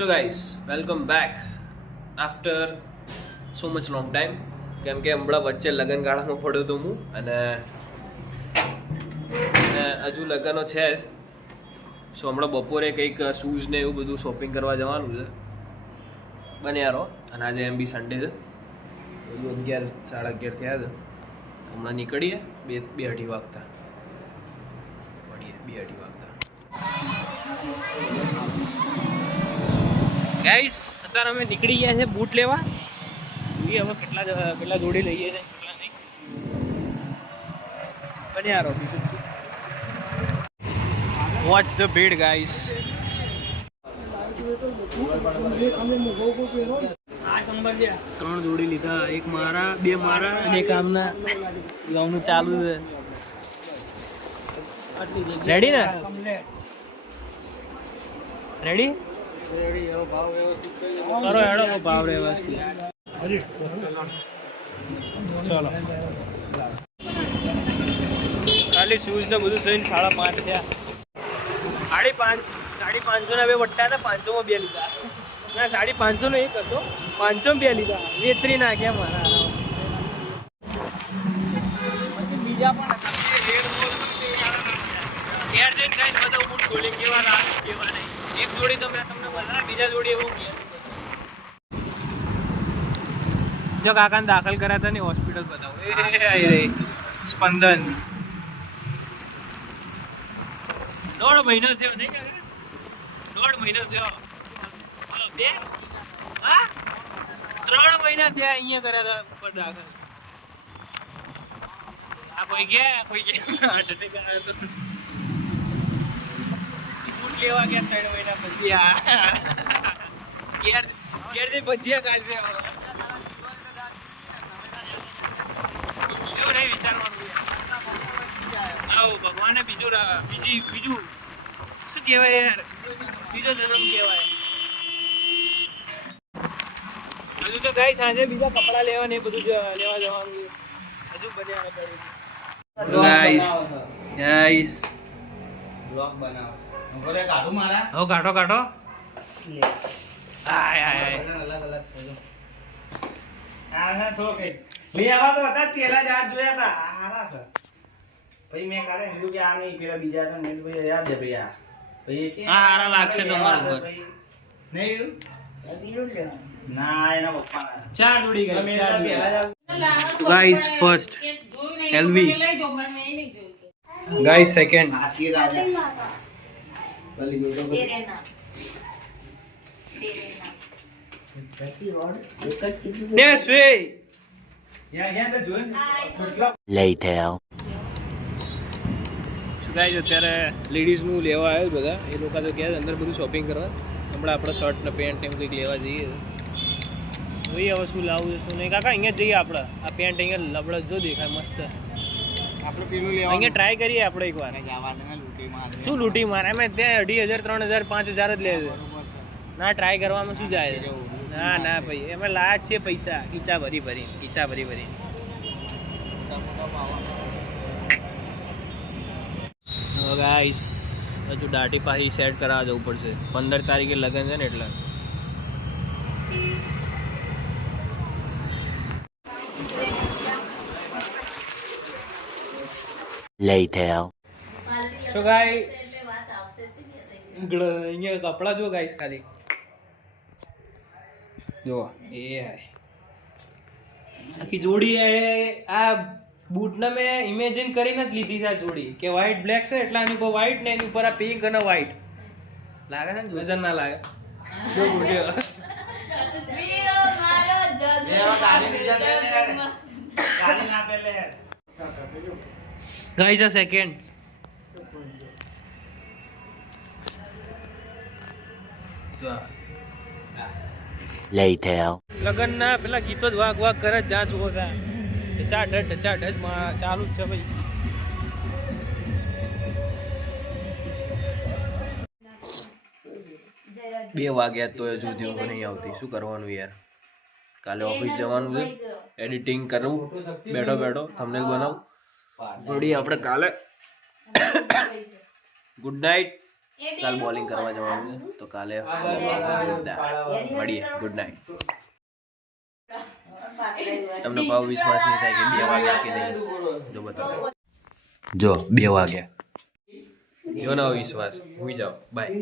So guys welcome back after so much long time. કેમ કે હમણાં વચ્ચે લગ્ન ગાળામાં પડ્યો હતો હું અને હજુ લગ્નો છે જ. સો હમણાં બપોરે કંઈક શૂઝ ને એવું બધું શોપિંગ કરવા જવાનું છે. બન્યા રહો. અને આજે એમ બી સન્ડે છે, બધું 11 સાડા 11 થયા છે. હમણાં નીકળીએ બે અઢી વાગતા. ગાઈસ અત્યારે અમે નીકળી ગયા છે બૂટ લેવા. જોઈએ હવે કેટલા જોડી લઈએ છે કેટલા નહીં. બન્યા રહો. બીજું વોચ ધ ભીડ ગાઈસ. 3 જોડી લીધા, એક મારા, 2 મારા અને એક આમના. ગામનું ચાલુ છે. રેડી ને? રેડી કરો હેડો ભાવ વ્યવસ્થિત. ચલો ખાલી શૂઝ ને બધું થઈને 5.5 થયા. 550 ના 2 વટ્ટા હતા. 500 માં 2 લીધા. ના 550 નો એક હતો, 500 માં 2 લીધા. વેતરી નાખ્યા મારા. બીજા પણ ઘેર જઈને ગાઈસ બધા બૂટ ખોલી કેવા લાગે કેવા નહીં. એક જોડી તો મેં તમને બતાવ્યા, બીજા જોડી એવું કે જો કાકાને દાખલ કર્યા હતા ને હોસ્પિટલ બતાવો. સ્પંદન 1.5 મહિનો થયો નહીં કે 1.5 મહિનો થયો. 2 હા 3 મહિના થયા અહીંયા કર્યા હતા ઉપર દાખલ. આ કોઈ ગયા હાર્ટ એટેક આવ્યો તો લેવા ગયા 3 મહિના પછી. ઘેર જઈ ભજીયા ખાશે. એવું નહીં વિચારવાનું. આવો ભગવાને બીજું શું કહેવાય યાર, બીજો જન્મ કહેવાય. હજુ તો ગાઈ સાંજે બીજા કપડા લેવા ને બધું લેવા જવાનું હજુ બન્યા પડે. ગાઈસ બ્લોગ બનાવશે. હવે કાઢો આય અલગ સજો. થોડો કઈ લે આવા તો હતા પેલા જ આજ જોયા હતા. આના છે ભાઈ મેં કાઢે કીધું કે આ નહીં પેલા બીજા હતા ને ભાઈ યાદ દે ભાઈ આ ભાઈ કે આ હારા લાગશે તમારા પર નહીં ના એના પપ્પા 4 જોડી ગઈ. ગાઈસ ફર્સ્ટ એલવી, ગાઈસ સેકન્ડ અત્યારે લેડીઝ નું લેવા આવ્યો બધા. એ લોકો તો ગયા અંદર બધું શોપિંગ કરવા. હમણાં આપણે શર્ટ ને પેન્ટ ને કંઈક લેવા જઈએ. જોઈએ હવે શું લાવવું છે શું નહીં. કાકા અહીંયા જ જઈએ આપણે. આ પેન્ટ અહીંયા લબડત જો દેખાય મસ્ત. આપણે પેલું લેવા અહીંયા ટ્રાય કરીએ આપણે એકવાર. શું લૂંટી મારે એમ ત્યાં 2,500 3,000 5,000 જ લે છે. ના ટ્રાય કરવામાં શું જાય છે? ના ભાઈ એમ લાયક છે પૈસા. ખીચા ભરી ગાઈસ હજુ દાઢી પાછી સેટ કરાવવા જવું પડશે. 15 તારીખે લગ્ન છે ને એટલે. સો ગાઈસ અહીંયા કપડા જો ગાઈસ ખાલી જો એ આખી જોડી. આ બૂટને મેં ઇમેજિન કરીને જ લીધી છે આ જોડી કે વ્હાઈટ બ્લેક છે એટલે આની ઉપર વ્હાઈટ ને એની ઉપર આ પિંક અને વ્હાઈટ લાગે છે ને. વજન ના લાગે જો બૂટ્યો ગાઈસ આ સેકન્ડ લગન ના પેલા ગીતો જ વાગ કરે જ્યાં જુઓ ત્યાં ઢચા ઢચ ચાલુ જ છે ભાઈ. 2 વાગ્યા તો હજુ સુધી ઊંઘ નહીં આવતી. શું કરવાનું યાર? કાલે ઓફિસ જવાનું છે, એડિટિંગ કરવું બેઠો થંબનેલ બનાવું. થોડી આપણે કાલે ગુડ નાઇટ કાલ બોલિંગ કરવા જવાનું છે તો કાલે મળીએ. Good night. તમને પાવ વિશ્વાસ નહીં થાય કે 2 વાગ્યા કે નહીં. જો બતાવો, જો 2 વાગ્યા. જો ના વિશ્વાસ, હુઈ જાઓ. બાય.